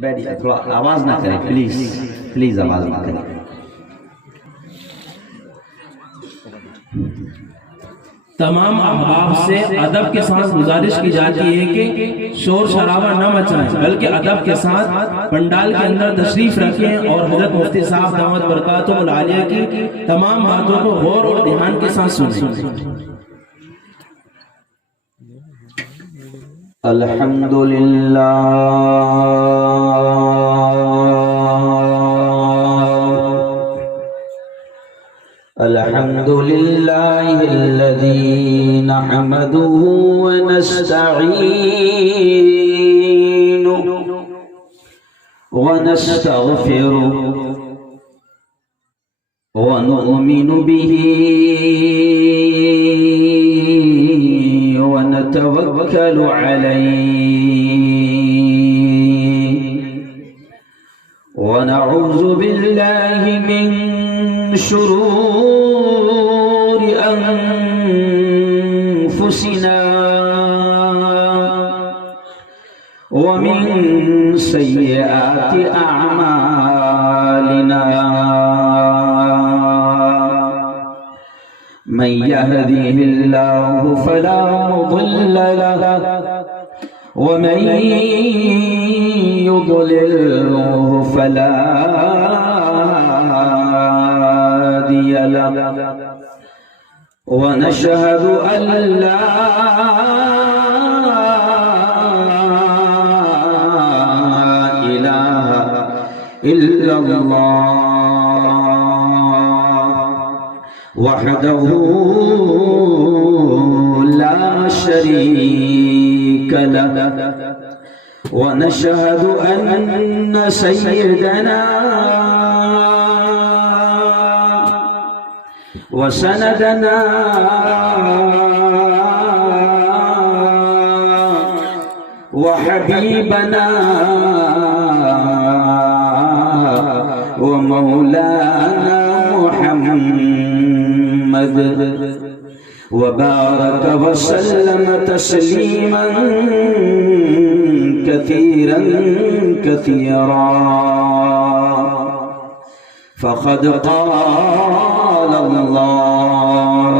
بیٹھیے، تھوڑا آواز نہ کریں پلیز، پلیز آواز نہ کریں۔ تمام احباب سے ادب کے ساتھ گزارش کی جاتی ہے کہ شور شرابہ نہ مچائیں، بلکہ ادب کے ساتھ پنڈال کے اندر تشریف رکھیں اور حضرت مفتی صاحب دامت برکاتہ العالیہ کی تمام باتوں کو غور اور دھیان کے ساتھ سنیں۔ الحمدللہ الحمد لله الذي نحمده ونستعينه ونستغفره ونؤمن به ونتوكل عليه ونعوذ بالله من شرور أنفسنا ومن سيئات أعمالنا، من يهده الله فلا مضل له ومن يضلله فلا هادي له، ونشهد أن لا إله إلا الله وحده لا شريك له، ونشهد أن سيدنا وسندنا وحبيبنا ومولانا محمد وبارك وسلم تسليما كثيرا كثيرا، فقد قال الله: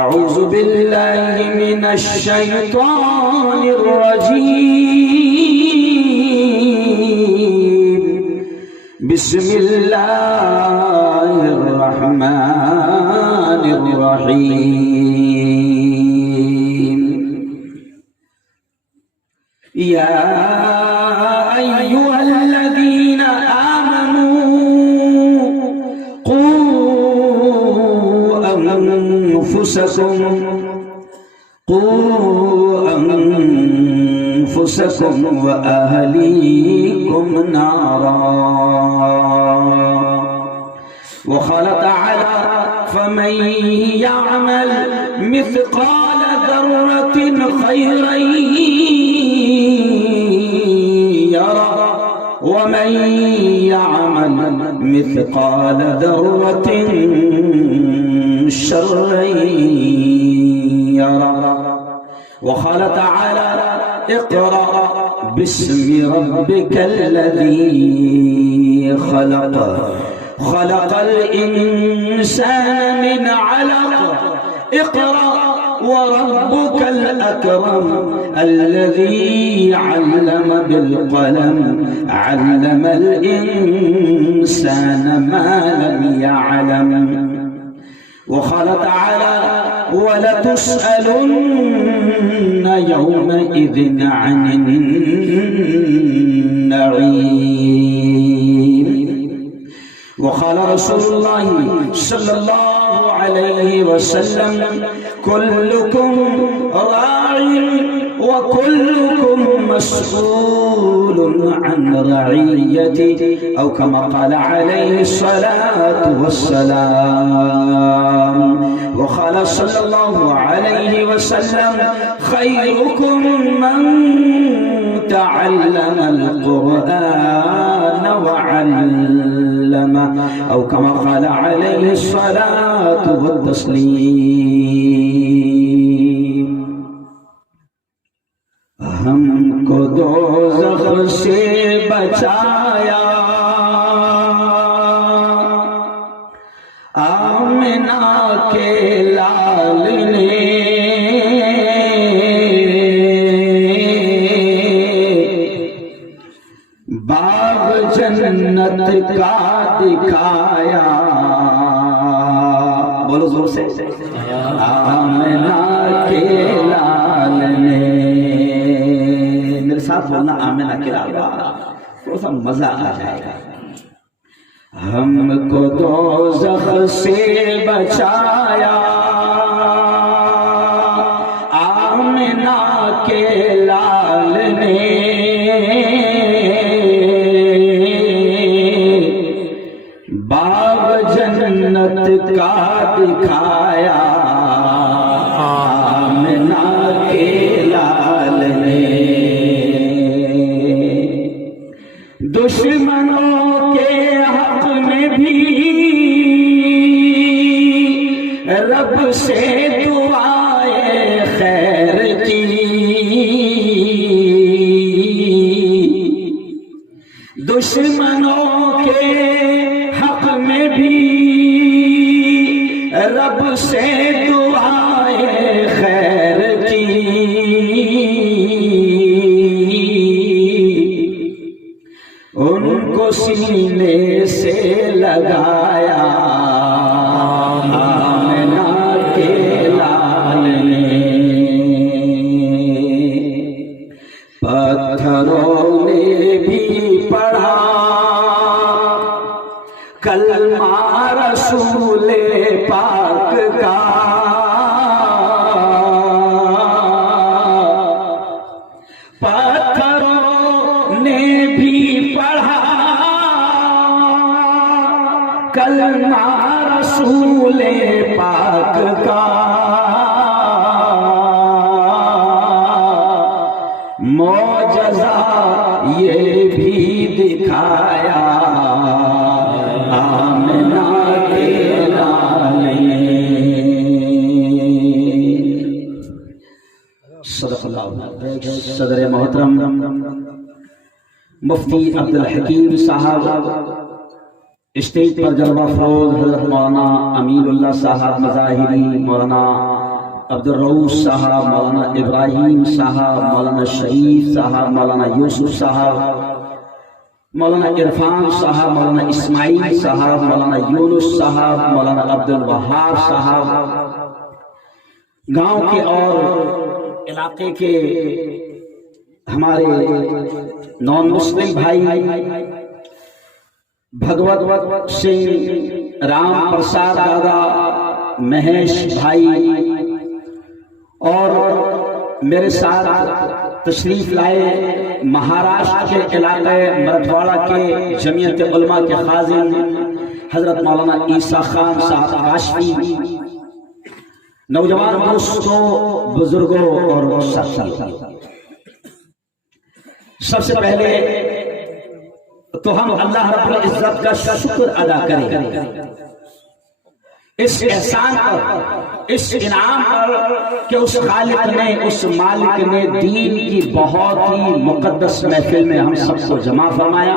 أعوذ بالله من الشيطان الرجيم، بسم الله الرحمن الرحيم، يا أيها الذين آمنوا قوا أنفسكم وأهليكم نارا، وقال تعالى: فمن يعمل مثقال ذرة خيرا يره ومن يعمل مثقال ذرة شرا يره، وقال تعالى: اقرأ باسم ربك الذي خلق الإنسان من علق، اقرأ وربك الأكرم الذي علم بالقلم علم الإنسان ما لم يعلم، وقال تعالى: ولتسألن يومئذ عن النعيم، وقال رسول الله صلى الله عليه وسلم: كلكم راع وكلكم مسؤول عن رعيته، أو كما قال عليه الصلاة والسلام، وقال صلى الله عليه وسلم: خيركم من تعلم القرآن وعلمه، أو كما قال عليه الصلاة والتسليم. کو دوزخ سے بچایا آمنہ کے لال نے، باغ جنت کا دکھایا، بولو زور سے، آمنہ کے لال نے، میرے ساتھ بولنا آمنہ کے لال، تھوڑا سا مزہ آ جائے گا۔ ہم کو دوزخ سے بچایا آمنہ کے لال نے، باغ جنت کا دکھایا آمنہ کے لال نے، دشمنوں کے حق میں بھی رب سے دعائیں خیر کی، دشمنوں کے حق میں بھی رب سے دعائیں خیر کی، ان کو سینے سے لگایا آمنہ کے لال نے، پتھروں نے بھی پڑھا کلمہ رسول پاک کا، پتھروں نے بھی پڑھا کلمہ رسول پاک کا، معجزہ یہ بھی دکھایا آمنہ کے لال نے۔ صدق اللہ۔ صدر محترم مفتی عبدالحکیم صاحب، اسٹیج پر جلوہ افروز حضرت مولانا امین اللہ صاحب مظاہری، مولانا عبدالرؤوف صاحب، مولانا ابراہیم صاحب، مولانا شریف صاحب، مولانا یوسف صاحب، مولانا عرفان صاحب، مولانا اسماعیل صاحب، مولانا یونس صاحب، مولانا عبدالوہاب صاحب، گاؤں کے اور علاقے کے ہمارے نان مسلم بھائی، بھگوت سنگھ، رام پرساد دادا، مہیش بھائی، اور میرے ساتھ تشریف لائے مہاراشٹر کے علاقے مرٹھواڑہ کے جمعیت علماء کے خازن حضرت مولانا عیسیٰ خان صاحب کاشفی، نوجوان دوستوں، بزرگوں اور ساتھیوں، سب سے پہلے تو ہم اللہ رب العزت کا شکر ادا کریں اس احسان پر، اس انعام پر کہ اس خالق نے، اس مالک نے دین کی بہت ہی مقدس محفل میں ہم سب کو جمع فرمایا۔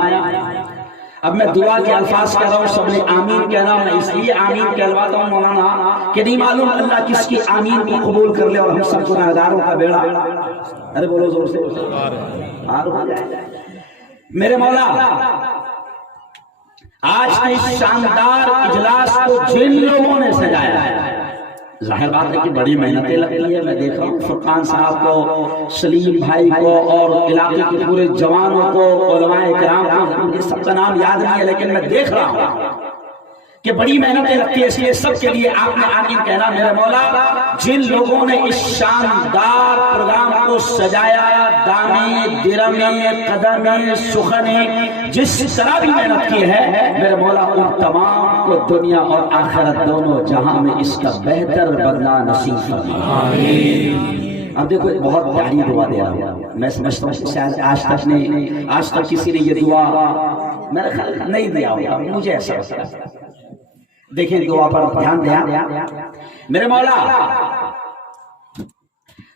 اب میں دعا کے الفاظ کہہ رہا ہوں، سب نے آمین کہنا، میں اس لیے آمین کہلواتا ہوں مولانا کہ نہیں معلوم اللہ کس کی آمین کو قبول کر لے اور ہم سب گناہگاروں کا بیڑا، ارے بولو زور سے، پار ہو جائے۔ میرے مولا، آج کے شاندار اجلاس کو جن لوگوں نے سجایا ہے، ظاہر بات ہے کہ بڑی محنتیں لگتی ہے، میں دیکھ رہا ہوں فرقان صاحب کو، سلیم بھائی کو، اور علاقے کے پورے جوانوں کو، علماء کرام کو، مجھے سب کا نام یاد نہیں ہے لیکن میں دیکھ رہا ہوں کہ بڑی محنتیں لگتی ہے، اس لیے سب کے لیے آپ نے آمین کہنا۔ میرے مولا، جن لوگوں نے اس شاندار پروگرام کو سجایا، دانے، درمے، قدمے، سخنے، جس طرح بھی محنت کی ہے، میرے مولا ان تمام کو دنیا اور آخرت دونوں جہاں میں اس کا بہتر بدلہ نصیب فرما۔ اب دیکھو بہت پیاری دعا دے رہا ہوں، میں سمجھتا ہوں شاید آج تک کسی نے یہ دعا میرا خیال نہیں دیا ہوگا، مجھے ایسا لگتا ہے۔ دیکھیں دعا پر دھیان دیا۔ میرے مولا،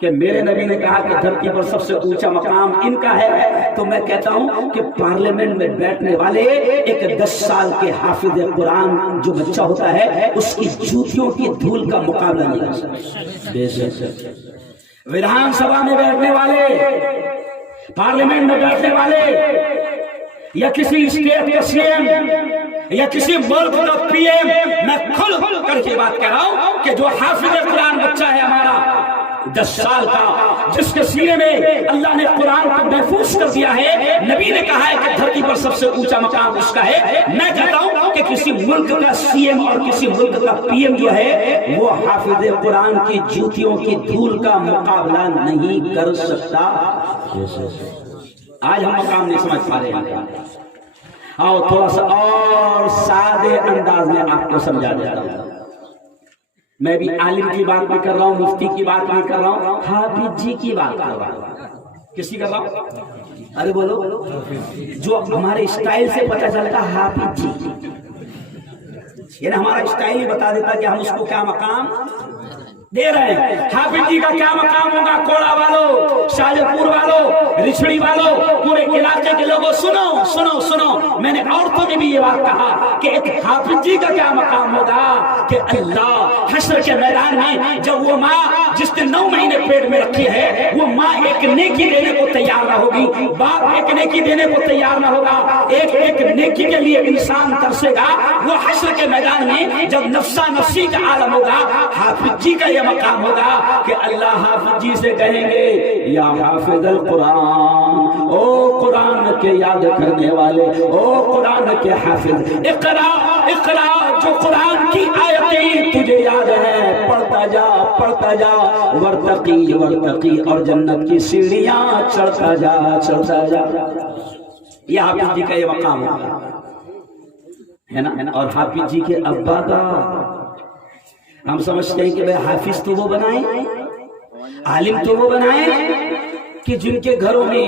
کہ میرے نبی نے کہا کہ دھرتی پر سب سے اونچا مقام ان کا ہے، تو میں کہتا ہوں کہ پارلیمنٹ میں بیٹھنے والے ایک 10 سال کے حافظ قرآن جو بچہ ہوتا ہے اس کی جوتیوں کی دھول کا مقابلہ نہیں کر سکتا۔ ودھان سبھا میں بیٹھنے والے، پارلیمنٹ میں بیٹھنے والے، یا کسی اسٹیٹ کا سی ایم یا کسی ملک کا پی ایم، میں کھل کر کے بات کر رہا ہوں کہ جو حافظ قرآن بچہ ہے ہمارا 10 سال کا، جس کے سینے میں اللہ نے قرآن کو محفوظ کر دیا ہے، نبی نے کہا ہے کہ دھرتی پر سب سے اونچا مقام اس کا ہے، میں کہتا ہوں کہ کسی ملک کا سی ایم اور کسی ملک کا پی ایم جو ہے وہ حافظ قرآن کی جوتیوں کی دھول کا مقابلہ نہیں کر سکتا۔ آج ہم مقام نہیں سمجھ پا رہے ہیں، آؤ تھوڑا سا اور سادے انداز میں آپ کو سمجھا دیتا ہوں۔ میں بھی عالم کی بات بھی کر رہا ہوں، مفتی کی بات بھی کر رہا ہوں، حافظ جی کی بات کر رہا ہوں۔ کس کی کر رہا ہوں؟ ارے بولو، جو ہمارے اسٹائل سے پتہ چلتا حافظ جی، یعنی ہمارا اسٹائل ہی بتا دیتا کہ ہم اس کو کیا مقام دے رہے ہیں۔ حافظ جی کا کیا مقام ہوگا؟ کوڑا والوں، شاہجہاں پور والوں، رچھڑی والوں، پورے علاقے کے لوگوں، سنو سنو سنو، میں نے عورتوں میں بھی یہ بات کہا کہ ایک حافظ جی کا کیا مقام ہوگا کہ اللہ حشر کے میدان میں جب وہ ماں جس نے 9 مہینے پیٹ میں رکھی ہے، وہ ماں ایک نیکی دینے کو تیار نہ ہوگی، باپ ایک نیکی دینے کو تیار نہ ہوگا، ایک نیکی کے لیے انسان ترسے گا، وہ حشر کے میدان میں جب نفسا نفسی کا عالم ہوگا، حافظ جی کا یہ مقام ہوگا کہ اللہ حافظ جی سے کہیں گے یا حافظ القرآن، او قرآن کے یاد کرنے والے، او قرآن کے حافظ، اقرا اقرا، جو قرآن کی آیتیں تجھے یاد ہے پڑھتا جا ورتقی ورتقی، اور جنت کی سیڑھیاں چڑھتا جا۔ یہ حافظ جی کا یہ مقام ہے نا۔ اور حافظ جی کے ابا کا ہم سمجھتے ہیں کہ بھائی حافظ تو وہ بنائیں، عالم تو وہ بنائیں کہ جن کے گھروں میں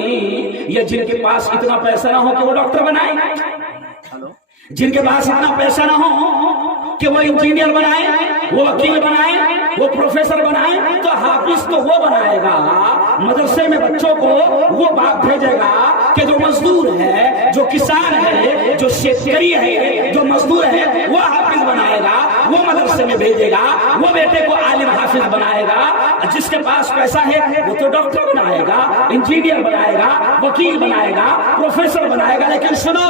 یا جن کے پاس اتنا پیسہ نہ ہو کہ وہ ڈاکٹر بنائیں، جن کے پاس اتنا پیسہ نہ ہو کہ وہ انجینئر بنائیں، وہ وکیل بنائیں، وہ پروفیسر بنائیں، تو حافظ تو وہ بنائے گا۔ مدرسے میں بچوں کو وہ باپ بھیجے گا کہ جو مزدور ہے، جو کسان ہے، جو شیتکری ہے، جو مزدور ہے، وہ حافظ بنائے گا، وہ مدرسے میں بھیجے گا، وہ بیٹے کو عالم حافظ بنائے گا۔ جس کے پاس پیسہ ہے وہ تو ڈاکٹر بنائے گا، انجینئر بنائے گا، وکیل بنائے گا، پروفیسر بنائے گا۔ لیکن سنو،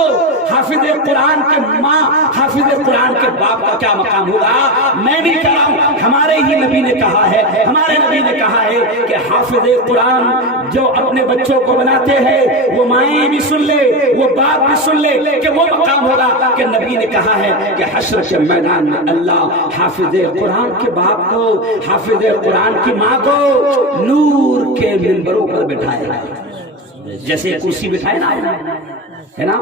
حافظ قرآن کے ماں، حافظ قرآن کے باپ کا کیا مقام ہوگا؟ میں بھی کہہ رہا ہوں، ہمارے ہی نبی نے کہا ہے، ہمارے نبی نے کہا ہے کہ حافظ قرآن جو اپنے بچوں کو بناتے ہیں، وہ مائیں بھی سن لے، وہ باپ بھی سن لے کہ وہ مقام ہوگا کہ نبی نے کہا ہے کہ حشر کے میدان میں اللہ حافظ قرآن کے باپ کو، حافظ قرآن کی ماں کو نور کے منبروں پر بٹھائے گا، جیسے کرسی بٹھائے نا، ہے نا۔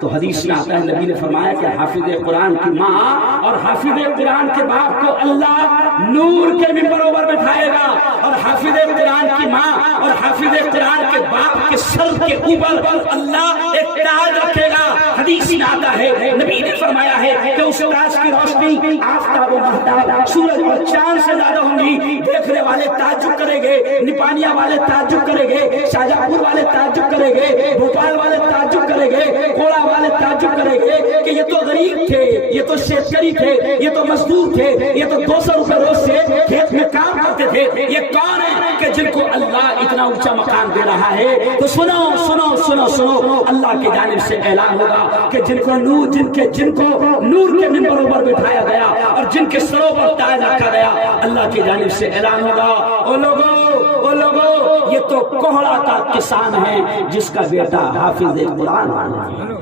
تو حدیث میں آتا ہے، نبی نے فرمایا کہ حافظ قرآن کی ماں اور حافظ قرآن کے باپ کو اللہ نور کے منبروں پر بٹھائے گا، اور حافظ قرآن کی ماں اور حافظ قرآن کے باپ کے سر کے اوپر اللہ ایک تاج رکھے گا۔ حدیث میں آتا ہے، نبی نے فرمایا ہے کہ اس تاج کی روشنی آفتاب و مہتاب، سورج اور چاند سے زیادہ ہوں گی۔ دیکھنے والے تعجب کریں گے، نپانیا والے تعجب کریں گے، شاہجہاں پور والے تعجب کریں گے، بھوپال والے تعجب کریں گے، کوڑا والے تعجب کریں گے کہ یہ تو غریب تھے، یہ تو شیتکری تھے، یہ تو مزدور تھے، یہ تو 200 روپے روز سے کھیت میں کام کرتے تھے، یہ کون ہے کہ جن کو اللہ اتنا اونچا مقام دے رہا ہے؟ تو سنو سنو سنو سنو، اللہ کی جانب سے اعلان ہوگا کہ جن کو نور کے منبروں پر بٹھایا گیا اور جن کے سروں پر تاج رکھا گیا، اللہ کی جانب سے اعلان ہوگا، او لوگو یہ تو کوہڑا کا کسان ہے جس کا بیٹا حافظ قرآن ہے،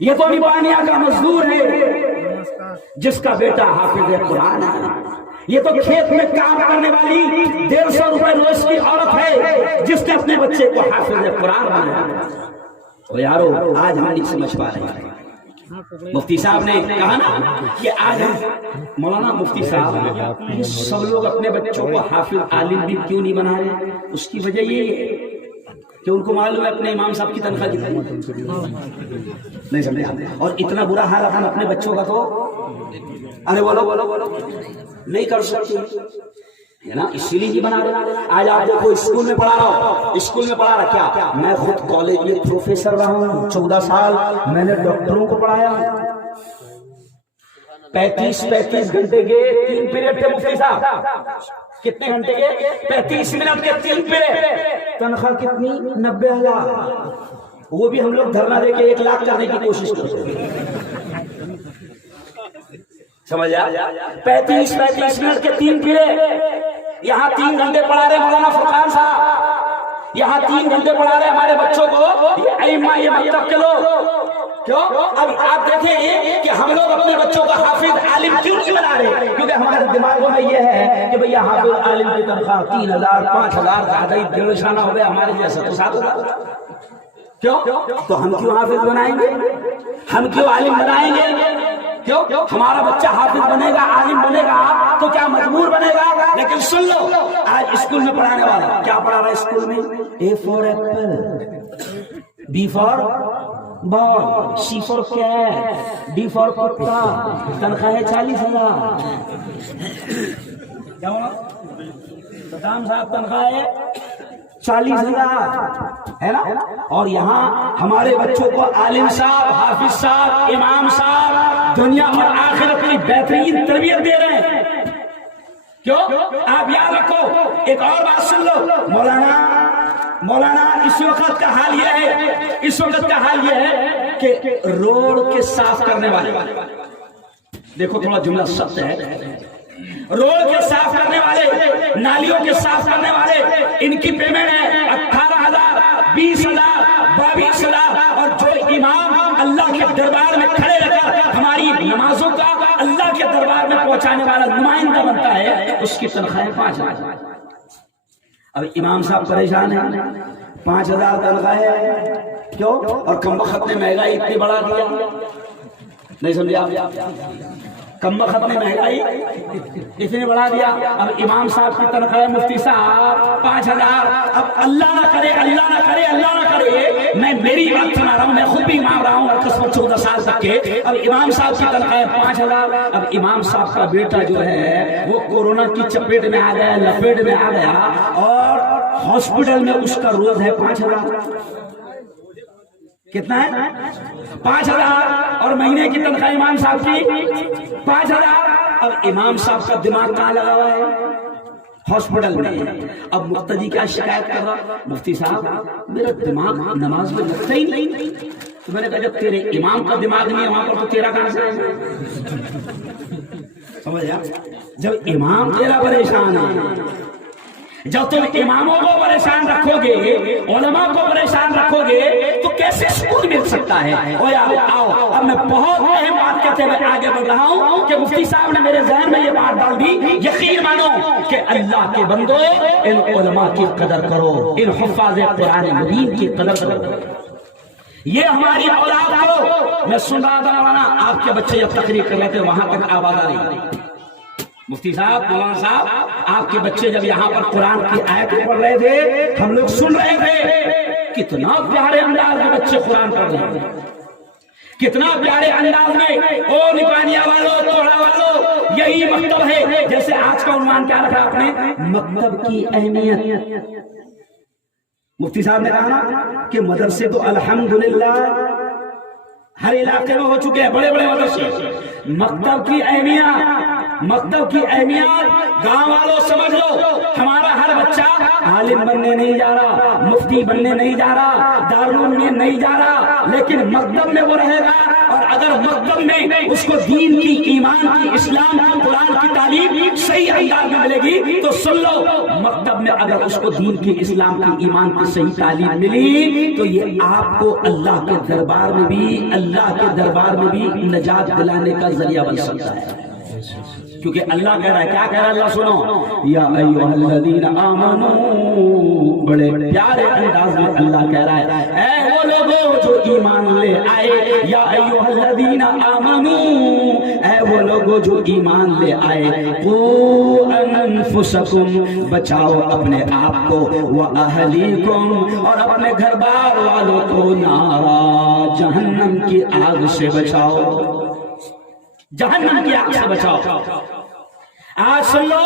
یہ تو نپانیا کا مزدور ہے جس کا بیٹا حافظ قرآن ہے، یہ تو کھیت میں کام کرنے والی 150 روپے روز کی عورت ہے جس نے اپنے بچے کو حافظ قرآن بنایا۔ تو یارو آج ہم نہیں سمجھ پا رہے ہیں۔ مفتی صاحب نے کہا نا کہ آج ہم مولانا مفتی صاحب یہ سب لوگ اپنے بچوں کو حافظ عالم بھی کیوں نہیں بنا رہے؟ اس کی وجہ یہ ہے کہ ان کو معلوم ہے اپنے امام صاحب کی تنخواہ کتنی نہیں سمجھے، اور اتنا برا حال ہم اپنے بچوں کا تو ارے بولو نہیں کر سکتے۔ ہے نا, اسی لیے ہی بنا رہے. آج آپ دیکھو اسکول میں پڑھا رہا ہوں, اسکول میں پڑھا رہا کیا, میں خود کالج میں پروفیسر رہا ہوں 14 سال, میں نے ڈاکٹروں کو پڑھایا. 35 گھنٹے کے 3 پیریڈ تھے مفتی صاحب. کتنے گھنٹے کے, 35 منٹ کے 3 پیریڈ. تنخواہ کتنی, 90,000. وہ بھی ہم لوگ دھرنا دے کے 1 لاکھ کرنے کی کوشش کرتے ہیں. سمجھ آیا, 35 منٹ کے 3 پیریڈ. یہاں 3 گھنٹے پڑھا رہے مولانا فرقان صاحب, یہاں 3 گھنٹے پڑھا رہے ہمارے بچوں کو یہ ائمہ, یہ مکتب کے لوگ. کیوں؟ اب آپ دیکھیں کہ ہم لوگ اپنے بچوں کو حافظ عالم کیوں نہیں بنا رہے, کیونکہ ہمارے دماغوں میں یہ ہے کہ بھئی حافظ عالم کی تنخواہ 3,000 5,000 زیادہ ہی 1.5 شانہ ہو گیا, ہمارے جیسا تو 7,000. کیوں؟ تو ہم کیوں حافظ بنائیں گے, ہم کیوں عالم بنائیں گے؟ کیوں؟ ہمارا بچہ حافظ بنے گا, عالم بنے گا تو کیا مجبور بنے گا. لیکن سن لو, آج اسکول میں پڑھانے والا کیا پڑھا رہا ہے اسکول میں, A for apple, B for ball, C for cat, D for کتا. تنخواہ ہے 40,000. کیا ہوا صدام صاحب, تنخواہ ہے 40,000 ہے نا. اور یہاں ہمارے بچوں کو عالم صاحب, حافظ صاحب, امام صاحب دنیا اور آخرت کی بہترین تربیت دے رہے ہیں. کیوں؟ آپ یاد رکھو, ایک اور بات سن لو, مولانا اس وقت کا حال یہ ہے, اس وقت کا حال یہ ہے کہ روڈ کے صاف کرنے والے, دیکھو تھوڑا جملہ سخت ہے, روڈ کے صاف کرنے والے, نالیوں کے صاف کرنے والے, ان کی پیمنٹ ہے 18,000, 20,000, 22,000. اور جو امام اللہ کے دربار میں کھڑے رہ کر ہماری نمازوں کا اللہ کے دربار میں پہنچانے والا نمائندہ بنتا ہے, اس کی تنخواہ 5,000. اب امام صاحب پریشان ہیں, 5,000 تنخواہ ہے. کیوں؟ اور کم وقت نے مہنگائی اتنی بڑھا دیا, نہیں سمجھے آپ, کم وقت نے مہنگائی اتنے بڑھا دیا. اب امام صاحب کی تنخواہ مفتی صاحب 5,000. اب اللہ نہ کرے, اللہ نہ کرے, اللہ نہ کرے, میں میری بات سنا رہا ہوں, میں خود بھی امام رہا ہوں قسمت 14 سال تک کے. اب امام صاحب کی تنخواہ 5,000. اب امام صاحب کا بیٹا جو ہے وہ کورونا کی چپیٹ میں آ گیا, لپیٹ میں آ گیا, اور ہاسپٹل میں اس کا روز ہے 5,000. کتنا ہے 5,000. اور مہینے کی تنخواہ امام صاحب کی 5,000. اب امام صاحب کا دماغ کہاں لگا ہوا ہے, ہاسپٹل میں. اب مقتدی کیا شکایت کر رہا, مفتی صاحب میرا دماغ نماز میں لگتا ہی نہیں. تو میں نے کہا جب تیرے امام کا دماغ نہیں ہے وہاں پر تو تیرا کہاں سے ہے. سمجھا, جب امام تیرا پریشان ہے, جب تم اماموں کو پریشان رکھو گے, علماء کو پریشان رکھو گے, تو کیسے سکون مل سکتا ہے. آؤ اب میں بہت اہم بات کہتے ہوئے آگے بڑھ رہا ہوں کہ مفتی صاحب نے میرے ذہن میں یہ بات ڈال دی. یقین مانو کہ اللہ کے بندو ان علماء کی قدر کرو, ان حفاظ قرآن مبین کی قدر کرو. یہ ہماری اولاد کو, میں سن رہا تھا آپ کے بچے جب تقریر کر رہے تھے وہاں تک آواز آ رہی. مفتی صاحب, مولانا صاحب, آپ کے بچے جب یہاں پر قرآن کی آیتیں پڑھ رہے تھے ہم لوگ سن رہے تھے, کتنا پیارے انداز میں بچے قرآن پڑھ رہے ہیں, کتنا پیارے انداز میں. او نکانیہ والوں, توڑا والوں, یہی مکتب ہے. جیسے آج کا عنوان کیا رکھا آپ نے, مکتب کی اہمیت. مفتی صاحب نے کہا نا کہ مدرسے تو الحمدللہ ہر علاقے میں ہو چکے ہیں, بڑے بڑے مدرسے. مکتب کی اہمیت, مکتب کی اہمیت گاؤں والوں سمجھ لو. ہمارا ہر بچہ عالم بننے نہیں جا رہا, مفتی بننے نہیں جا رہا, دارالعلوم میں نہیں جا رہا, لیکن مکتب میں وہ رہے گا. اور اگر مکتب میں اس کو دین کی, ایمان کی, اسلام کی, قرآن کی تعلیم صحیح انداز میں ملے گی تو سن لو, مکتب میں اگر اس کو دین کی, اسلام کی, ایمان کی صحیح تعلیم ملی تو یہ آپ کو اللہ کے دربار میں بھی نجات دلانے کا ذریعہ بن سکتا ہے. کیونکہ اللہ کہہ رہا ہے, کیا کہہ رہا ہے اللہ سنو, یا ایھا الذین آمنو, بڑے پیارے انداز میں اللہ کہہ رہا ہے, اے وہ لوگوں جو ایمان لے آئے, یا ایھا الذین آمنو, اے وہ لوگوں جو ایمان لے آئے, قوا انفسکم, بچاؤ اپنے آپ کو, واہلیکم, اور اپنے گھر بار والوں کو, نارا, جہنم کی آگ سے بچاؤ, جہنم کی آگ سے بچاؤ. آج سن لو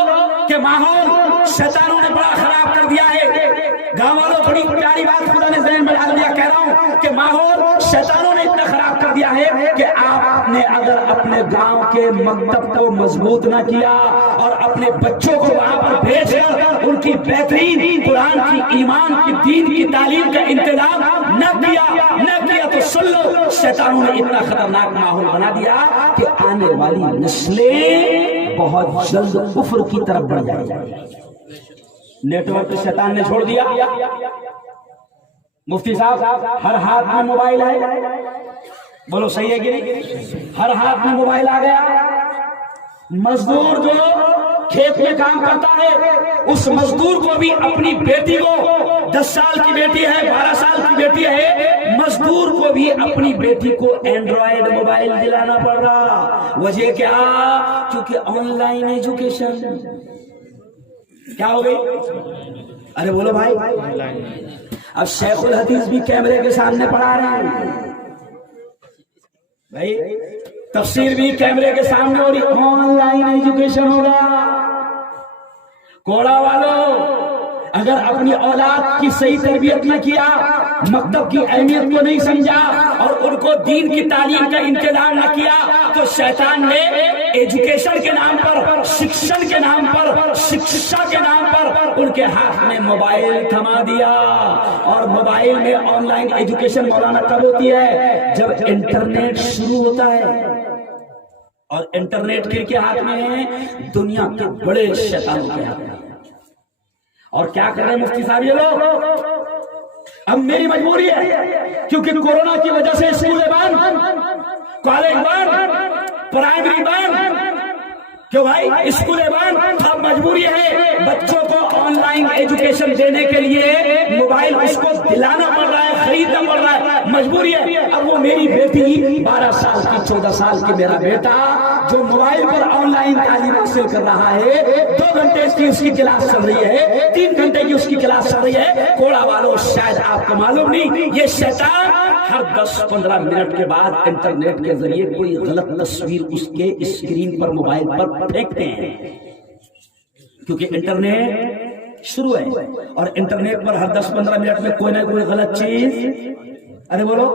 کہ ماحول شیطانوں نے بڑا خراب کر دیا ہے. گاؤں والوں بڑی پیاری بات خدا نے ذہن میں ڈال دیا. کہہ رہا ہوں کہ ماحول شیطانوں نے اتنا خراب کر دیا ہے کہ آپ نے اگر اپنے گاؤں کے مکتب کو مضبوط نہ کیا اور اپنے بچوں کو وہاں پر بھیج کر ان کی بہترین قرآن کی ایمان کی دین کی تعلیم کا انتظام نہ کیا تو سن لو شیطانوں نے اتنا خطرناک ماحول بنا دیا کہ آنے والی نسلیں بہت جلد کفر کی طرف بڑھ جائیں گی. نیٹ ورک شیطان نے چھوڑ دیا. مفتی صاحب ہر ہاتھ میں موبائل ہے, بولو صحیح ہے کہ نہیں؟ ہر ہاتھ میں موبائل آ گیا. مزدور جو کھیت میں کام کرتا ہے اس مزدور کو بھی اپنی بیٹی کو 10 سال کی بیٹی ہے 12 سال کی بیٹی ہے مزدور کو بھی اپنی بیٹی کو اینڈرائیڈ موبائل دلانا پڑ رہا. وجہ کیا؟ کیونکہ آن لائن ایجوکیشن کیا ہو گئی؟ ارے بولو بھائی. اب شیخ الحدیث بھی کیمرے کے سامنے پڑھا رہے ہیں بھائی, تفسیر بھی کیمرے کے سامنے ہو رہی, آن لائن ایجوکیشن ہوگا. کوڑا والوں اگر اپنی اولاد کی صحیح تربیت نہ کیا, مکتب کی اہمیت کو نہیں سمجھا اور ان کو دین کی تعلیم کا انتظام نہ کیا تو شیطان نے ایجوکیشن کے نام پر, شکشن کے نام پر, شکشا کے نام پر ان کے ہاتھ میں موبائل تھما دیا. اور موبائل میں آن لائن ایجوکیشن مولانا کب ہوتی ہے؟ جب انٹرنیٹ شروع ہوتا ہے. اور انٹرنیٹ کن کے ہاتھ میں ہے؟ دنیا کے بڑے شیطانوں کے ہاتھ میں. اور کیا کر رہے ہیں مفتی صاحب یہ لوگ؟ اب میری مجبوری ہے کیونکہ کورونا کی وجہ سے اسکولیں بند, کالج بند, پرائمری بند. کیوں بھائی اسکولیں بند؟ اب مجبوری ہے بچوں کو آن لائن ایجوکیشن دینے کے لیے موبائل اس کو دلانا پڑ رہا ہے, خریدنا پڑ رہا ہے, مجبوری ہے. اب وہ میری بیٹی 12 سال کی 14 سال کی میرا بیٹا جو موبائل پر آن لائن تعلیم حاصل کر رہا ہے, 2 گھنٹے کی اس کی کلاس چل رہی ہے, 3 گھنٹے کی اس کی کلاس چل رہی ہے. کوڑا والوں شاید آپ کو معلوم نہیں, یہ شیطان ہر 10-15 منٹ کے بعد انٹرنیٹ کے ذریعے کوئی غلط تصویر اس کے اسکرین پر موبائل پر پھینکتے ہیں. کیونکہ انٹرنیٹ شروع ہے اور انٹرنیٹ پر ہر 10-15 منٹ میں کوئی نہ کوئی غلط چیز ارے بولو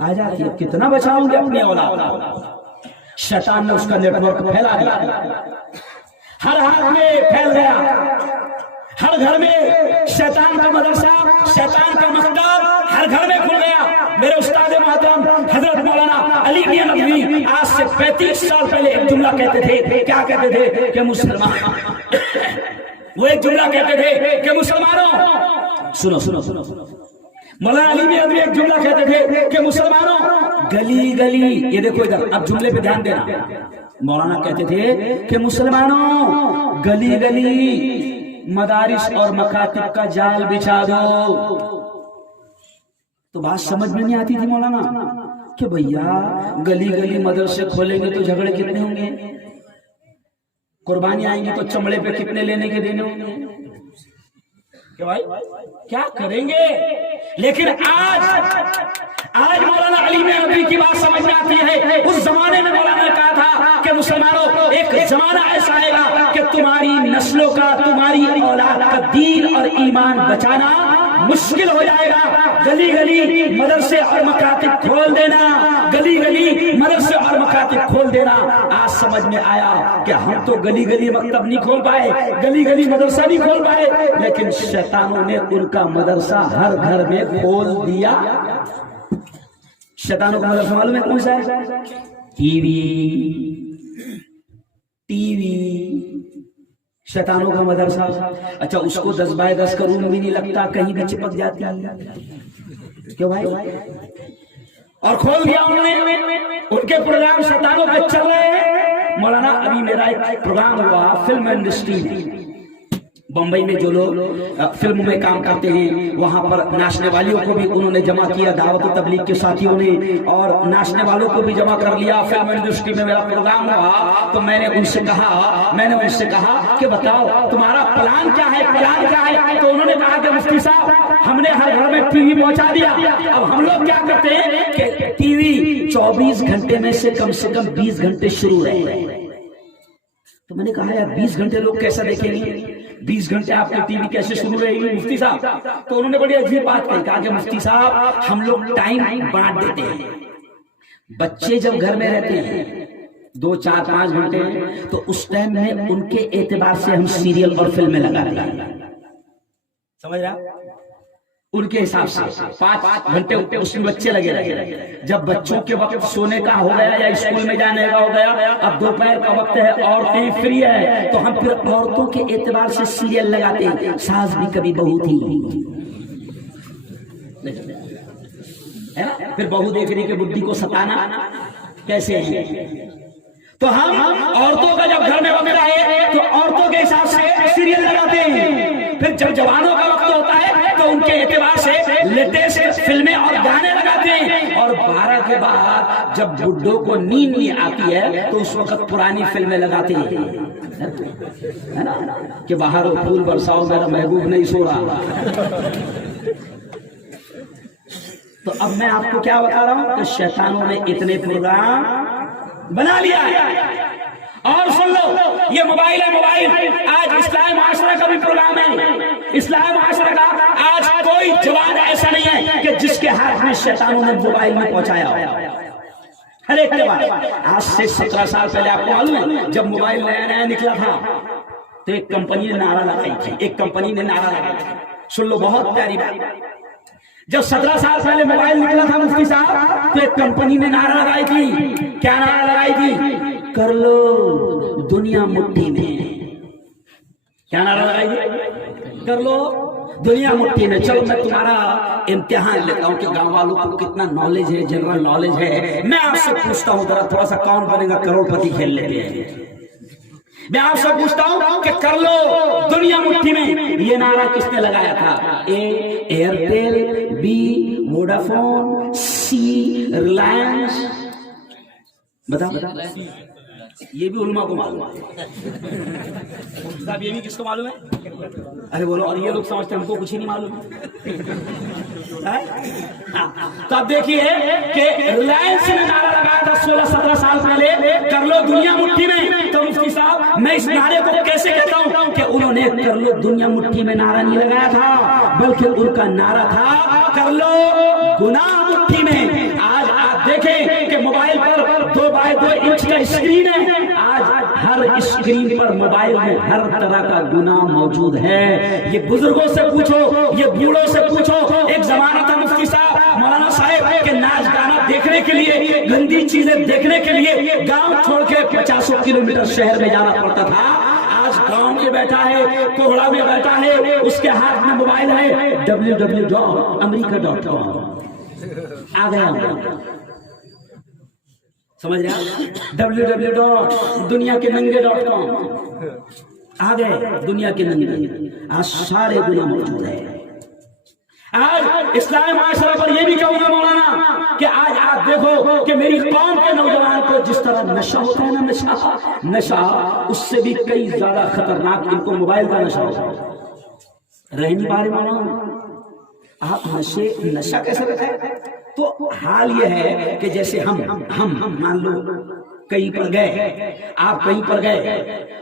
آ جاتی ہے. کتنا بچاؤں گے اپنی اولاد؟ شیطان نے اس کا نیٹ ورک پھیلا دیا, ہر ہاتھ میں پھیل گیا, ہر گھر میں شیطان کا مدرسہ, شیطان کا مکتب ہر گھر میں کھل گیا. میرے استاد محترم حضرت مولانا علی میاں ندوی آج سے 35 سال پہلے ایک جملہ کہتے تھے. کیا کہتے تھے؟ کہ مسلمان وہ ایک جملہ کہتے تھے کہ مسلمانوں سنو سنو سنو سنو مولانا علی میاں ندوی ایک جملہ کہتے تھے کہ مسلمانوں گلی گلی, یہ دیکھو ادھر, اب جملے پہ دھیان دینا. مولانا کہتے تھے کہ مسلمانوں گلی گلی مدارس اور مکاتب کا جال بچھا دو. تو بات سمجھ میں نہیں آتی تھی مولانا کہ بھیا گلی گلی مدرسے کھولیں گے تو جھگڑے کتنے ہوں گے, قربانی آئیں گی تو چمڑے پہ کتنے لینے کے دینے ہوں گے, کہ بھائی کیا کریں گے. لیکن آج مولانا علی میاں ندوی کی بات سمجھ میں آتی ہے. اس زمانے میں مولانا نے کہا تھا کہ مسلمانوں ایک زمانہ ایسا آئے گا کہ تمہاری نسلوں کا, تمہاری اولاد کا دین اور ایمان بچانا مشکل ہو جائے گا. گلی گلی مدرسے اور مکاتب کھول دینا, گلی گلی مدرسے اور مکاتب کھول دینا. آج سمجھ میں آیا کہ ہم تو گلی گلی مکتب نہیں کھول پائے, گلی گلی مدرسہ نہیں کھول پائے, لیکن شیطانوں نے ان کا مدرسہ ہر گھر میں کھول دیا. شیطانوں کا مدرسہ معلوم ہے کون سا ہے؟ ٹی وی شیطانوں کا مدرسہ. اچھا اس کو 10x10 کا روم بھی نہیں لگتا, کہیں بھی چپک جاتی ہے. کیوں بھائی؟ اور کھول دیا انہوں نے, ان کے پروگرام شیطانوں پہ چل رہے ہیں. مولانا ابھی میرا ایک پروگرام ہوا فلم انڈسٹری بمبئی میں, جو لوگ فلموں میں کام کرتے ہیں وہاں پر ناچنے والیوں کو بھی انہوں نے جمع کیا, دعوت و تبلیغ کے ساتھیوں نے, اور ناچنے والوں کو بھی جمع کر لیا. فلم انڈسٹری میں میرا پروگرام ہوا تو میں نے ان سے کہا کہ بتاؤ تمہارا پلان کیا ہے, پلان کیا ہے؟ تو انہوں نے کہا کہ مفتی صاحب ہم نے ہر گھر میں ٹی وی پہنچا دیا. اب ہم لوگ کیا کرتے ہیں کہ ٹی وی 24 گھنٹے میں سے کم 20 گھنٹے شروع رہے. تو میں نے کہا یار 20 گھنٹے لوگ کیسا دیکھیں گے، 20 گھنٹے آپ کی ٹی وی کیسے شروع رہے گی مفتی صاحب؟ تو انہوں نے بڑی عجیب بات کہی، کہا کہ مفتی صاحب ہم لوگ ٹائم بانٹ دیتے ہیں، بچے جب گھر میں رہتے ہیں 2 4 5 گھنٹے تو اس ٹائم میں ان کے اعتبار سے ہم سیریل اور فلمیں لگاتے ہیں، سمجھ رہا؟ ان کے حساب سے 5 گھنٹے اس میں بچے لگے رہے، جب بچوں کے وقت سونے کا ہو گیا یا اسکول میں جانے کا ہو گیا، اب دوپہر کا وقت ہے، عورتیں فری ہے، تو ہم پھر عورتوں کے اعتبار سے سیریل لگاتے ہیں، ساس بھی کبھی بہو تھی، پھر بہو دیکھ رہی کہ بڈھی کو ستانا کیسے ہے، تو ہم عورتوں کا جب گھر میں وقت آئے تو عورتوں کے حساب سے سیریل لگاتے ہیں، پھر جب جوانوں کا وقت ہوتا ہے تو ان کے اعتبار سے لیٹسٹ فلمیں اور گانے لگاتے ہیں، اور 12 کے بعد جب بڈھوں کو نیند نہیں آتی ہے تو اس وقت پرانی فلمیں لگاتے ہیں، ہے نا کہ باہر ہو پھول برساؤ میرا محبوب نہیں سو رہا۔ تو اب میں آپ کو کیا بتا رہا ہوں کہ شیطانوں نے اتنے پروگرام بنا لیا ہے، اور سن لو یہ موبائل ہے، موبائل آج اصلاح معاشرہ کا بھی پروگرام ہے، اصلاح معاشرہ کا آج کوئی جوان ایسا نہیں ہے کہ جس کے ہاتھ میں شیطانوں نے موبائل میں پہنچایا ہو، ہر ایک کے بعد۔ آج سے 17 سال پہلے آپ کو معلوم ہے جب موبائل نیا نیا نکلا تھا تو ایک کمپنی نے نعرہ لگائی تھی، ایک کمپنی نے نعرہ لگائی تھی، سن لو بہت پیاری بات، جب 17 سال پہلے موبائل نکلا تھا مفتی صاحب تو ایک کمپنی نے نعرہ لگائی تھی، کیا نعرہ لگائی تھی؟ کر لو دنیا مٹھی میں، کیا نعرہ لگائی تھی؟ کر لو دنیا مٹھی میں۔ چلو میں تمہارا امتحان لیتا ہوں کہ گاؤں والوں کو کتنا نالج ہے، جنرل نالج ہے، میں آپ سے پوچھتا ہوں ذرا تھوڑا سا کون بنے گا کروڑ پتی کھیل لیتے ہیں، میں آپ سے پوچھتا ہوں کہ کر لو دنیا مٹھی میں یہ نعرہ کس نے لگایا تھا؟ A Airtel, B Vodafone, C Reliance, بتا یہ بھی علماء کو معلوم ہے صاحب، یہ بھی کس کو معلوم ہے؟ ارے بولو، اور یہ لوگ سمجھتے ہیں ہم کو کچھ ہی نہیں معلوم۔ تو اب دیکھیے کہ ریلائنس نے نعرہ لگایا تھا 16-17 سال پہلے، کر لو دنیا مٹھی میں، تو مفتی صاحب میں اس نعرے کو کیسے کہتا ہوں کہ انہوں نے کر لو دنیا مٹھی میں نعرہ نہیں لگایا تھا، بلکہ ان کا نعرہ تھا کر لو گناہ مٹھی میں۔ آج آپ دیکھیں کہ موبائل پر 2x2 انچ کا اسکرین ہے، آج ہر اسکرین پر موبائل میں ہر طرح کا گناہ موجود ہے۔ یہ بزرگوں سے پوچھو، یہ بوڑھوں سے پوچھو، ایک زمانہ تھا مفتی صاحب مولانا صاحب کے ناچ گانا دیکھنے کے لیے، گندی چیزیں دیکھنے کے لیے گاؤں چھوڑ کے 50 کلومیٹر شہر میں جانا پڑتا تھا۔ آج گاؤں میں بیٹھا ہے، کوہڑا میں بیٹھا ہے، اس کے ہاتھ میں موبائل ہے، www.america.com آ گیا، سمجھ رہے www.duniyakenange.com آ گئے، دنیا کے ننگے، آج سارے گناہ موجود ہے۔ آج اسلامی معاشرہ پر یہ بھی کہوں گا مولانا کہ آج آپ دیکھو کہ میری قوم کے نوجوان کو جس طرح نشہ ہوتا ہے نا، نشہ اس سے بھی کئی زیادہ خطرناک ان کو موبائل کا نشہ ہوتا ہے۔ رہ نہیں پا رہے مولانا، آپ نشہ کیسے رکھیں؟ تو حال یہ ہے کہ جیسے ہم مان لو کہیں پر گئے، آپ کہیں پر گئے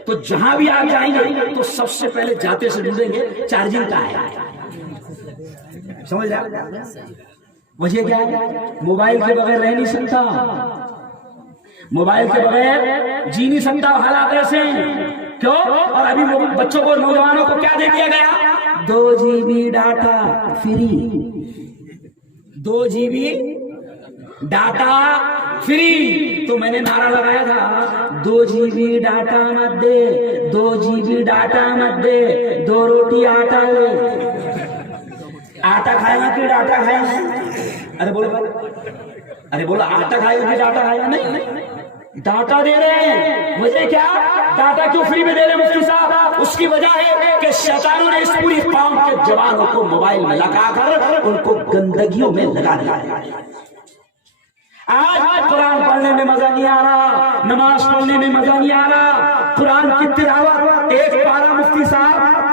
تو جہاں بھی آپ جائیں گے تو سب سے پہلے جاتے سے ڈھونڈیں گے چارجنگ کا ہے، سمجھ رہے؟ وجہ کیا ہے؟ موبائل کے بغیر رہ نہیں سکتا، موبائل کے بغیر جی نہیں سکتا، حالات ایسے ہیں کیوں؟ اور ابھی بچوں کو، نوجوانوں کو کیا دے دیا گیا؟ 2 GB data free, 2 GB data free. تو میں نے نعرہ لگایا تھا 2 GB ڈاٹا مت دے، 2 GB ڈاٹا مت دے، 2 روٹی آٹا لے۔ آٹا کھائے گا کہ ڈاٹا کھائے گا؟ ارے بولو آٹا کھائے گا کہ ڈاٹا کھائے گا؟ نہیں، ڈاٹا دے رہے ہیں۔ وجہ کیا؟ ڈاٹا کیوں فری میں دے رہے ہیں مفتی صاحب؟ اس کی وجہ ہے کہ شیطانوں نے اس پوری قوم کے جوانوں کو موبائل میں لگا کر ان کو گندگیوں میں لگا دیا۔ آج قرآن پڑھنے میں مزہ نہیں آ رہا، نماز پڑھنے میں مزہ نہیں آ رہا، قرآن کی تلاوت ایک پارا مفتی صاحب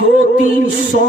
200-300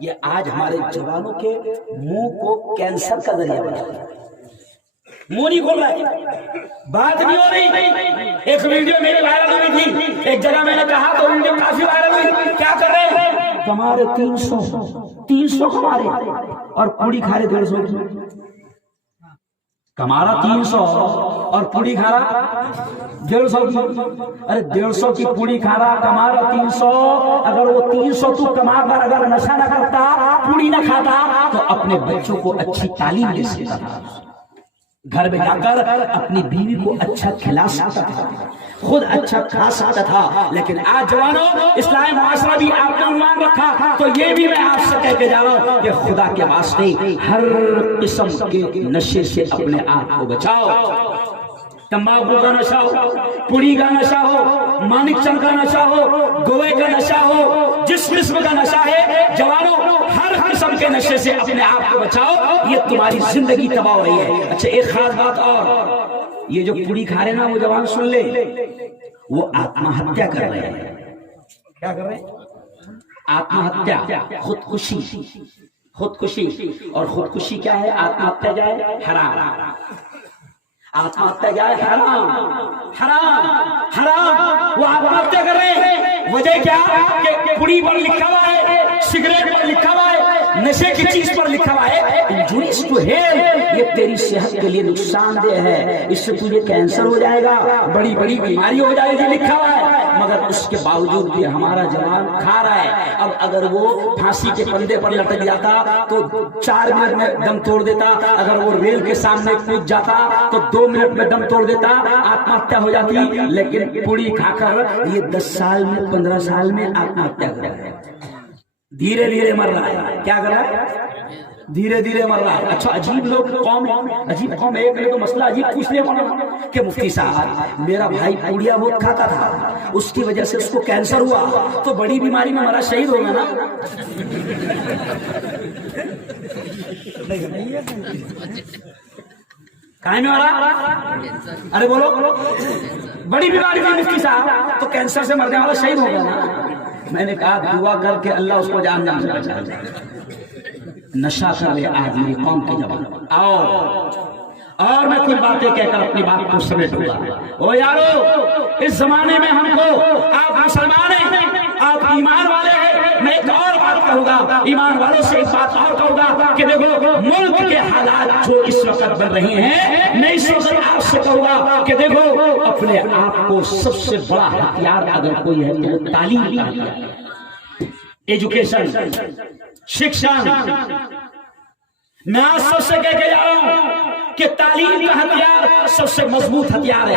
یہ آج ہمارے جوانوں کے منہ کو کینسر کا ذریعہ بنا ہے. منہ نہیں کھول رہا ہے, بات نہیں ہو رہی. ایک ویڈیو میری وائرل ہوئی تھی, ایک جگہ میں نے کہا تو ویڈیو کافی وائرل ہوئی. کیا کر رہے ہیں, ہمارے 300 ہمارے اور پوڑی کھا رہے 150 کی. کمارا 300 اور پوڑی کھا رہا 150 کی. ارے 150 کی پوڑی کھا رہا, کمارا 300. اگر وہ 300 تو کما کر اگر نشہ نہ کرتا, پوڑی نہ کھاتا, تو اپنے بچوں کو اچھی تعلیم دے سکتا تھا, گھر میں جا کر اپنی بیوی کو اچھا کھلا سکتا تھا, خود اچھا کھا سکتا تھا. لیکن آج جوانوں, اسلامی معاشرہ بھی آپ نے عنوان رکھا, تو یہ بھی میں آپ سے کہہ کے جا رہا ہوں کہ خدا کے واسطے ہر قسم کے نشے سے اپنے آپ کو بچاؤ. تمباکو کا نشہ ہو, پوڑی کا نشہ ہو, مانک چند کا نشہ ہو, گوئے کا نشہ ہو, جس قسم کا نشہ ہے جوانوں, ہر قسم کے نشے سے اپنے آپ کو بچاؤ. یہ تمہاری زندگی تباہ ہو رہی ہے. اچھا ایک خاص بات اور, یہ جو پوڑی کھا رہے نا وہ جوان سن لے, وہ آتما ہتیا کر رہے ہیں. کیا کر رہے ہیں؟ آتما ہتیا, خودکشی. اور خودکشی کیا ہے؟ آتما ہتیا کیا ہے؟ حرام. آتما ہتیا کیا ہے؟ حرام. وہ آتما ہتیا کر رہے ہیں. وجہ کیا کہ پوڑی پر لکھا ہوا ہے, سگریٹ پر لکھا ہوا ہے, نشے کی چیز پر لکھا ہوا ہے انجوریز ٹو ہیلتھ, یہ تیری صحت کے لیے نقصان دہ ہے, اس سے تجھے کینسر ہو جائے گا, بڑی بڑی بیماری ہو جائے گی, لکھا ہوا ہے. مگر اس کے باوجود بھی ہمارا جوان کھا رہا ہے. اب اگر وہ پھانسی کے پندے پر لٹک جاتا تو 4 منٹ میں دم توڑ دیتا, اگر وہ ریل کے سامنے کود جاتا تو 2 منٹ میں دم توڑ دیتا, آتما ہتیا ہو جاتی. لیکن پوڑی کھا کر یہ 10 سال میں 15 سال میں آتما ہتیا کر رہا ہے, دھیرے دھیرے مر رہا ہے. کیا کر رہا ہے؟ دھیرے دھیرے مر رہا ہے. اچھا عجیب لوگ قوم ہے, عجیب قوم ہے. ایک نے تو مسئلہ عجیب پوچھ لیا کہ مفتی صاحب میرا بھائی پوڑیا بہت کھاتا تھا, اس کی وجہ سے اس کو کینسر ہوا, تو بڑی بیماری میں مرا, شہید ہوگا نا. کہیں میں مرا؟ ارے بولو, بڑی بیماری میں مفتی صاحب تو کینسر سے مرنے والا شہید ہوگا نا. میں نے کہا دعا کر کے اللہ اس کو جان سے بچا لے. نشہ کر لے آج میری قوم کے جوان. آؤ اور میں کچھ باتیں کہہ کر اپنی بات کو سمیٹوں گا. او یارو, اس زمانے میں ہم کو, آپ مسلمان ہیں, آپ ایمان والے ہیں, میں ایک اور بات کہوں گا, ایمان والوں سے ایک بات اور کہوں گا کہ دیکھو ملک کے حالات جو اس وقت بن رہے ہیں, میں اس وقت آپ سے کہوں گا کہ دیکھو اپنے آپ کو سب سے بڑا ہتھیار اگر کوئی ہے تو تعلیم کا ہتھیار, ایجوکیشن, شکشن. میں آج سب سے کہہ کے جا رہا ہوں کہ تعلیم کا ہتھیار سب سے مضبوط ہتھیار ہے.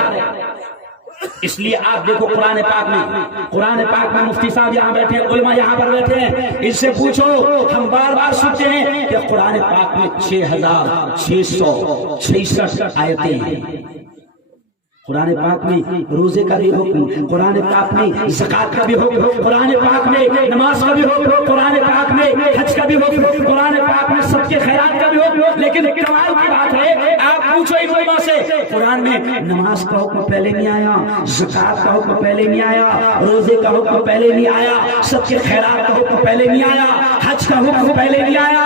اس لیے آپ دیکھو قرآن پاک میں مفتی صاحب یہاں بیٹھے ہیں, علماء یہاں پر بیٹھے ہیں, ان سے پوچھو, ہم بار بار سنتے ہیں کہ قرآن پاک میں 6666 آیتیں ہیں. قرآن پاک میں روزے کا بھی حکم, قرآن پاک میں زکات کا بھی حکم, قرآن پاک میں نماز کا بھی حکم, قرآن پاک میں حج کا بھی حکم, قرآن پاک میں سب کے خیرات کا بھی حکم. لیکن کمال کی بات ہے, آپ پوچھو ان علماء سے, قرآن میں نماز کا حکم پہلے نہیں آیا, زکات کا حکم پہلے نہیں آیا, روزے کا حکم پہلے نہیں آیا, سب کے خیرات کا حکم پہلے نہیں آیا, حج کا حکم پہلے نہیں آیا.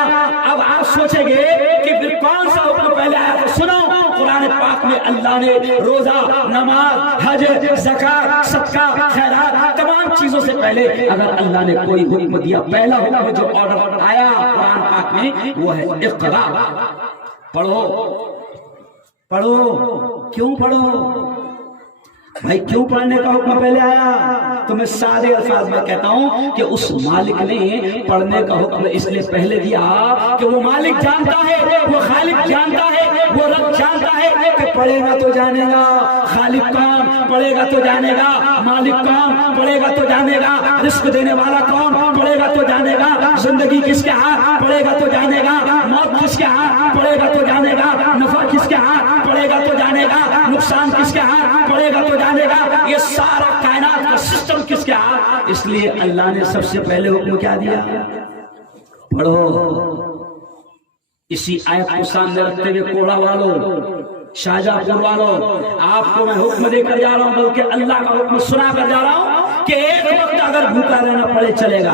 اب آپ سوچیں گے کہ پھر کون سا حکم پہلے آیا؟ تو سنو, قرآن پاک میں اللہ نے روزہ, نماز, حج, زکات, صدقہ, خیرات, تمام چیزوں سے پہلے اگر اللہ نے کوئی حکم دیا, پہلا حکم جو آرڈر آیا قرآن پاک میں وہ ہے اقرا, پڑھو. کیوں پڑھو بھائی, کیوں پڑھنے کا حکم پہلے آیا؟ تو میں سادے الفاظ میں کہتا ہوں کہ اس مالک نے پڑھنے کا حکم اس لیے پہلے دیا کہ وہ مالک جانتا ہے, وہ خالق جانتا ہے, وہ رب جانتا ہے کہ پڑھے گا تو جانے گا خالق کون, پڑھے گا تو جانے گا مالک کون, پڑھے گا تو جانے گا رزق دینے والا کون, پڑھے گا تو جانے گا زندگی کس کے ہاتھ, پڑھے گا تو جانے گا موت کس کے ہاتھ, پڑھے گا تو جانے گا نفع کس کے ہاتھ, پڑھے گا تو جانے گا نقصان کس کے ہاتھ, پڑھے گا تو جانے گا یہ سارا کائنات کا سسٹم کس کے ہاتھ. اس لیے اللہ نے سب سے پہلے حکم کیا دیا؟ پڑھو. اسی آیت کو سامنے رکھتے ہوئے کوڑا والوں, شاہجہاں پور والوں, آپ کو میں حکم دے کر جا رہا ہوں, بلکہ اللہ کا حکم سنا کر جا رہا ہوں کہ ایک وقت اگر بھوکا رہنا پڑے چلے گا,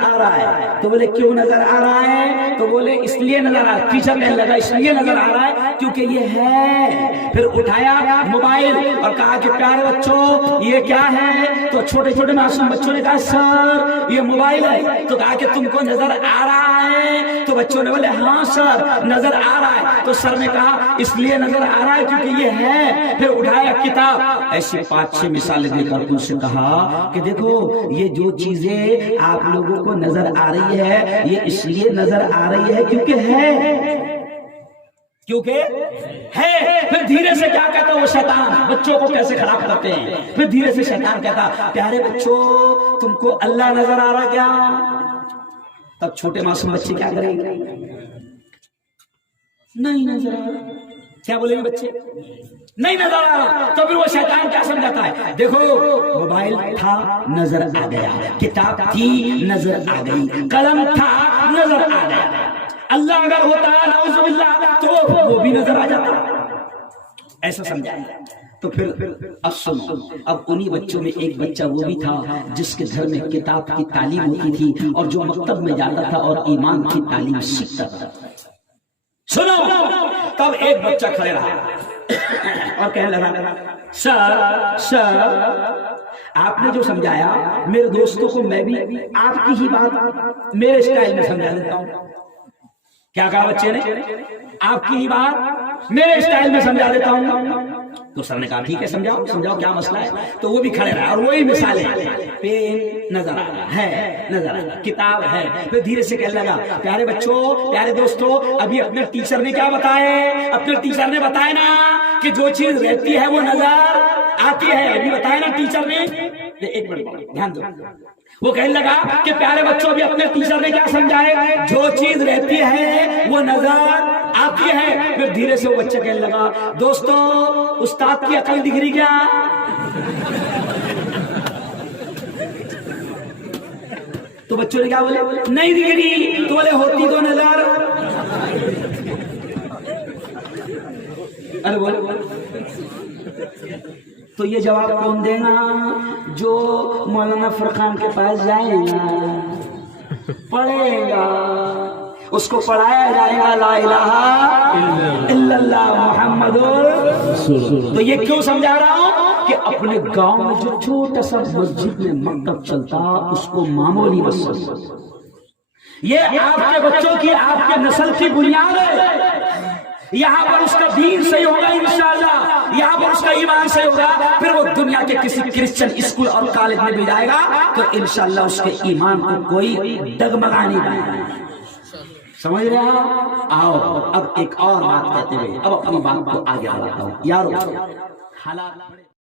آ رہا ہے. تو بولے کیوں نظر آ رہا ہے؟ تو بولے اس لیے نظر آ رہا ہے. ٹیچر کہنے لگا اس لیے نظر آ رہا ہے کیونکہ یہ ہے. پھر اٹھایا موبائل اور کہا کہ پیارے بچوں یہ کیا ہے؟ تو چھوٹے چھوٹے معصوم بچوں نے کہا سر یہ موبائل ہے. تو کہا کہ تم کو نظر آ رہا ہے؟ تو بچوں نے بولے ہاں سر نظر آ رہا ہے. تو سر نے کہا اس لیے نظر آ رہا ہے کیونکہ یہ ہے. پھر اٹھایا کتاب. ایسی 5-6 مثالیں دے کر ان سے کہا کہ دیکھو یہ جو چیزیں آپ لوگوں کو نظر آ رہی ہے یہ اس لیے نظر آ رہی ہے کیونکہ ہے. پھر دھیرے سے کیا کہتا وہ شیطان بچوں کو کیسے خراب کرتے ہیں. پھر دھیرے سے شیطان کہتا پیارے بچوں تم کو اللہ نظر آ رہا کیا؟ تب چھوٹے معصوم بچے کیا کریں گے؟ نہیں نظر آ رہا. کیا بولیں گے بچے؟ نہیں نظر آ رہا. تو پھر وہ شیطان کیا سمجھاتا ہے؟ دیکھو موبائل تھا نظر آ گیا, کتاب تھی نظر آ گئی, قلم تھا نظر آ گیا. اللہ اگر ہوتا نعوذ باللہ تو وہ بھی نظر آ جاتا. ایسا سمجھایا. تو پھر اب سنو, اب انہی بچوں میں ایک بچہ وہ بھی تھا جس کے گھر میں کتاب کی تعلیم ہوتی تھی اور جو مکتب میں جاتا تھا اور ایمان کی تعلیم سیکھتا تھا. سنو تب ایک بچہ کھڑے رہا اور کہنے لگا سر آپ نے جو سمجھایا میرے دوستوں کو میں بھی آپ کی ہی بات میرے اسٹائل میں سمجھا دیتا ہوں. کیا کہا بچے نے؟ آپ کی ہی بات میرے اسٹائل میں سمجھا دیتا ہوں. تو سر نے کہا ٹھیک ہے سمجھاؤ کیا مسئلہ ہے. تو وہ بھی کھڑے رہا اور وہی مثالیں پین نظر آ رہا ہے, نظر آ رہا, کتاب ہے. پھر دھیرے سے کہنے لگا پیارے بچوں پیارے دوستوں ابھی اپنے ٹیچر نے کیا بتائے؟ اپنے ٹیچر نے بتایا نا کہ جو چیز رہتی ہے وہ نظر آتی ہے. ابھی بتایا نا ٹیچر نے. ایک منٹ دھیان دو. وہ کہنے لگا کہ پیارے بچوں ابھی اپنے ٹیچر نے کیا سمجھائے؟ جو چیز رہتی ہے وہ نظر آتی ہے. پھر دھیرے سے وہ بچہ کہنے لگا دوستوں استاد کی عقل دکھ رہی کیا؟ تو بچوں نے کیا بولے؟ نہیں دکھ رہی. تو بولے ہوتی تو نظر. ارے بولے تو یہ جواب کون دے گا؟ جو مولانا فرقان کے پاس جائے گا پڑھے گا اس کو پڑھایا جائے گا لا الہ الا اللہ محمد. تو یہ کیوں سمجھا رہا ہوں کہ اپنے گاؤں میں جو چھوٹا سا مسجد میں مکتب چلتا اس کو معمولی مسجد, یہ آپ کے بچوں کی آپ کے نسل کی بنیاد ہے. یہاں پر اس کا دین صحیح ہوگا انشاءاللہ, یہاں پر اس کا ایمان صحیح ہوگا. پھر وہ دنیا کے کسی کرسچن اسکول اور کالج میں بھی جائے گا تو انشاءاللہ اس کے ایمان کو کوئی ڈگمگا نہیں پائے گا. سمجھ رہے ہو؟ آؤ اب ایک اور بات کہتے ہوئے اب اپنی بات کو آگے بڑھاتا ہوں. یارو حالات